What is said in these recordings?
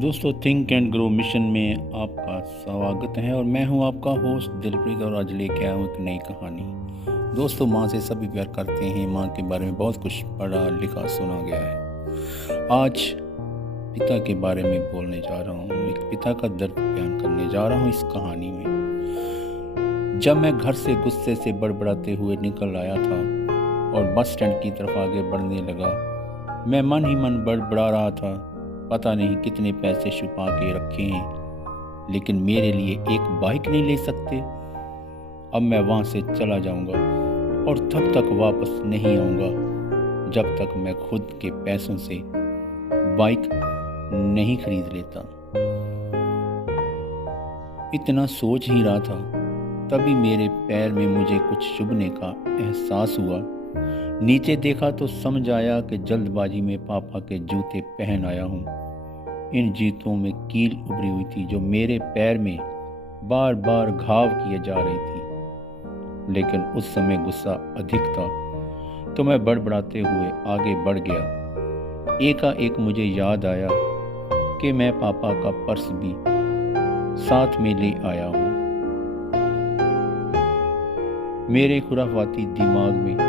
दोस्तों, think and grow mission में आपका स्वागत है और मैं हूं आपका होस्ट दिलप्रीत और आज लेके आया हूं एक नई कहानी। दोस्तों, माँ से सभी प्यार करते हैं। माँ के बारे में बहुत कुछ पढ़ा लिखा सुना गया है। आज पिता के बारे में बोलने जा रहा हूँ। एक पिता का दर्द बयान करने जा रहा हूँ इस कहानी में। जब मैं घर से गुस्से से बड़बड़ाते हुए निकल आया था और बस स्टैंड की तरफ आगे बढ़ने लगा, मैं मन ही मन बड़बड़ा रहा था। पता नहीं कितने पैसे छुपा के रखे हैं, लेकिन मेरे लिए एक बाइक नहीं ले सकते। अब मैं वहाँ से चला जाऊँगा और तब तक वापस नहीं आऊँगा जब तक मैं खुद के पैसों से बाइक नहीं खरीद लेता। इतना सोच ही रहा था, तभी मेरे पैर में मुझे कुछ चुभने का एहसास हुआ। नीचे देखा तो समझ आया कि जल्दबाजी में पापा के जूते पहन आया हूँ। इन जूतों में कील उभरी हुई थी जो मेरे पैर में बार बार घाव किए जा रही थी, लेकिन उस समय गुस्सा अधिक था तो मैं बड़बड़ाते हुए आगे बढ़ गया। एकाएक मुझे याद आया कि मैं पापा का पर्स भी साथ में ले आया हूँ। मेरे खुराफाती दिमाग में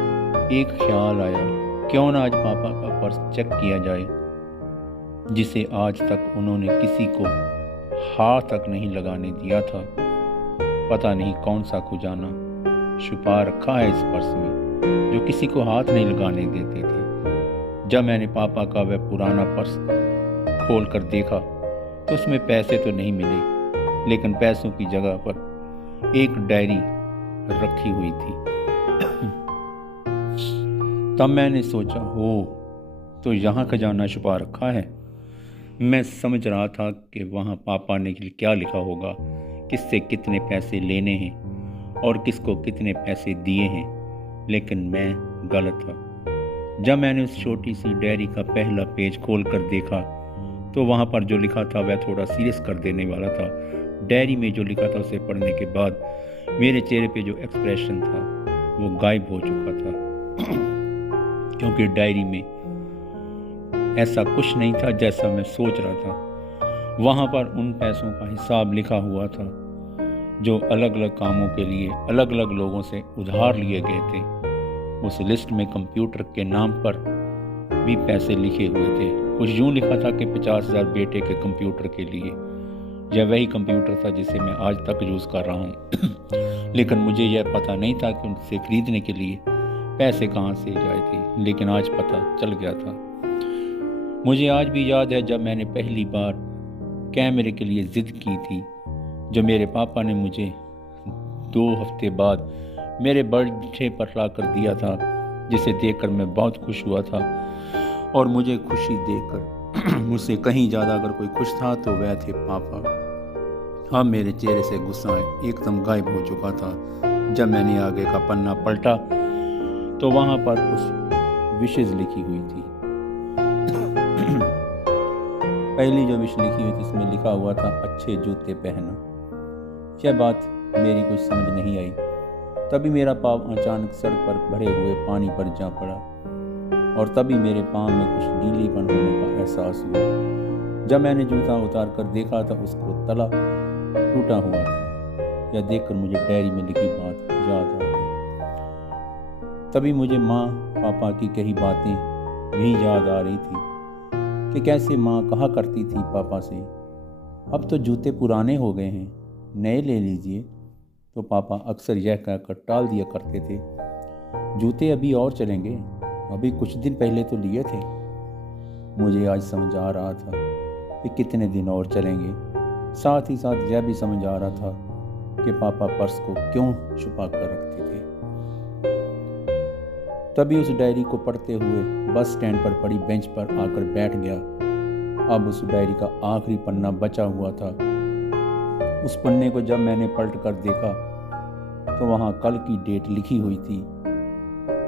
एक ख्याल आया, क्यों ना आज पापा का पर्स चेक किया जाए, जिसे आज तक उन्होंने किसी को हाथ तक नहीं लगाने दिया था। पता नहीं कौन सा खजाना छुपा रखा है इस पर्स में जो किसी को हाथ नहीं लगाने देते थे। जब मैंने पापा का वह पुराना पर्स खोल कर देखा तो उसमें पैसे तो नहीं मिले, लेकिन पैसों की जगह पर एक डायरी रखी हुई थी। तब मैंने सोचा, हो तो यहाँ खजाना छुपा रखा है। मैं समझ रहा था कि वहाँ पापा ने क्या लिखा होगा, किससे कितने पैसे लेने हैं और किसको कितने पैसे दिए हैं, लेकिन मैं गलत था। जब मैंने उस छोटी सी डायरी का पहला पेज खोल कर देखा तो वहाँ पर जो लिखा था वह थोड़ा सीरियस कर देने वाला था। डायरी में जो लिखा था उसे पढ़ने के बाद मेरे चेहरे पे जो एक्सप्रेशन था वो गायब हो चुका था, क्योंकि डायरी में ऐसा कुछ नहीं था जैसा मैं सोच रहा था। वहाँ पर उन पैसों का हिसाब लिखा हुआ था जो अलग अलग कामों के लिए अलग अलग लोगों से उधार लिए गए थे। उस लिस्ट में कंप्यूटर के नाम पर भी पैसे लिखे हुए थे। कुछ यूँ लिखा था कि 50,000 बेटे के कंप्यूटर के लिए। यह वही कंप्यूटर था जिसे मैं आज तक यूज़ कर रहा हूँ। लेकिन मुझे यह पता नहीं था कि उनसे खरीदने के लिए पैसे कहाँ से आए थे, लेकिन आज पता चल गया था। मुझे आज भी याद है जब मैंने पहली बार कैमरे के लिए ज़िद की थी, जो मेरे पापा ने मुझे 2 हफ्ते बाद मेरे बर्थडे पर ला कर दिया था, जिसे देखकर मैं बहुत खुश हुआ था। और मुझे खुशी देखकर मुझसे कहीं ज़्यादा अगर कोई खुश था तो वह थे पापा। हाँ, मेरे चेहरे से गुस्सा एकदम गायब हो चुका था। जब मैंने आगे का पन्ना पलटा तो वहाँ पर कुछ विशेज़ लिखी हुई थी। पहली जो विश लिखी हुई थी इसमें लिखा हुआ था, अच्छे जूते पहनो। यह बात मेरी कुछ समझ नहीं आई। तभी मेरा पाँव अचानक सड़क पर भरे हुए पानी पर जा पड़ा और तभी मेरे पाँव में कुछ गीलीपन होने का एहसास हुआ। जब मैंने जूता उतार कर देखा तो उसको तला टूटा हुआ था। यह देखकर मुझे डायरी में लिखी बात याद आ गई। तभी मुझे माँ पापा की कही बातें भी याद आ रही थी कि कैसे माँ कहा करती थी पापा से, अब तो जूते पुराने हो गए हैं, नए ले लीजिए। तो पापा अक्सर यह कहकर टाल दिया करते थे, जूते अभी और चलेंगे, अभी कुछ दिन पहले तो लिए थे। मुझे आज समझ आ रहा था कि कितने दिन और चलेंगे। साथ ही साथ यह भी समझ आ रहा था कि पापा पर्स को क्यों छुपा कर रखते थे। तभी उस डायरी को पढ़ते हुए बस स्टैंड पर पड़ी बेंच पर आकर बैठ गया। अब उस डायरी का आखिरी पन्ना बचा हुआ था। उस पन्ने को जब मैंने पलट कर देखा तो वहाँ कल की डेट लिखी हुई थी।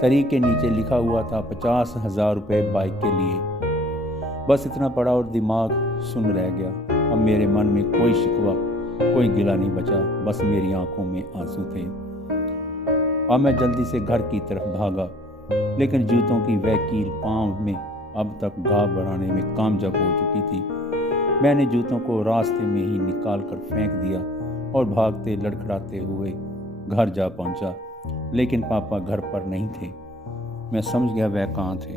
तारीख के नीचे लिखा हुआ था 50,000 रुपये बाइक के लिए। बस इतना पड़ा और दिमाग सुन्न रह गया। अब मेरे मन में कोई शिकवा, कोई गिला नहीं बचा, बस मेरी आंखों में आंसू थे। अब मैं जल्दी से घर की तरफ भागा, लेकिन जूतों की वह कील पाँव में अब तक घाव बढ़ाने में कामयाब हो चुकी थी। मैंने जूतों को रास्ते में ही निकाल कर फेंक दिया और भागते लड़खड़ाते हुए घर जा पहुंचा, लेकिन पापा घर पर नहीं थे। मैं समझ गया वह कहाँ थे।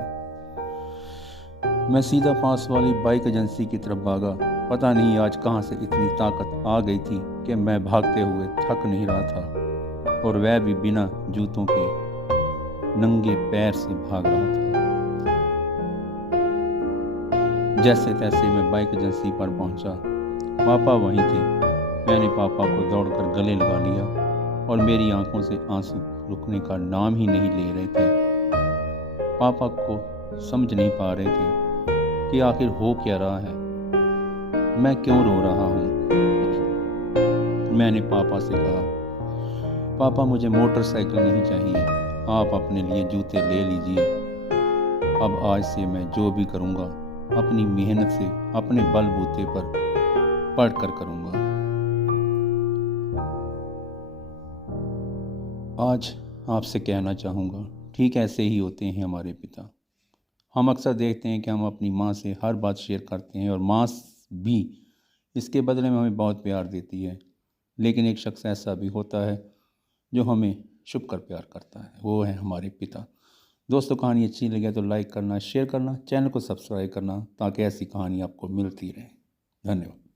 मैं सीधा पास वाली बाइक एजेंसी की तरफ भागा। पता नहीं आज कहाँ से इतनी ताकत आ गई थी कि मैं भागते हुए थक नहीं रहा था, और वह भी बिना जूतों के नंगे पैर से भाग रहा था। जैसे तैसे मैं बाइक एजेंसी पर पहुंचा। पापा वहीं थे। मैंने पापा को दौड़कर गले लगा लिया और मेरी आंखों से आंसू रुकने का नाम ही नहीं ले रहे थे। पापा को समझ नहीं पा रहे थे कि आखिर हो क्या रहा है, मैं क्यों रो रहा हूँ। मैंने पापा से कहा, पापा मुझे मोटरसाइकिल नहीं चाहिए, आप अपने लिए जूते ले लीजिए। अब आज से मैं जो भी करूँगा अपनी मेहनत से अपने बलबूते पर पढ़कर करूँगा। आज आपसे कहना चाहूँगा, ठीक ऐसे ही होते हैं हमारे पिता। हम अक्सर देखते हैं कि हम अपनी माँ से हर बात शेयर करते हैं और माँ भी इसके बदले में हमें बहुत प्यार देती है, लेकिन एक शख्स ऐसा भी होता है जो हमें छुप कर प्यार करता है, वो है हमारे पिता। दोस्तों, कहानी अच्छी लगे तो लाइक करना, शेयर करना, चैनल को सब्सक्राइब करना, ताकि ऐसी कहानी आपको मिलती रहे। धन्यवाद।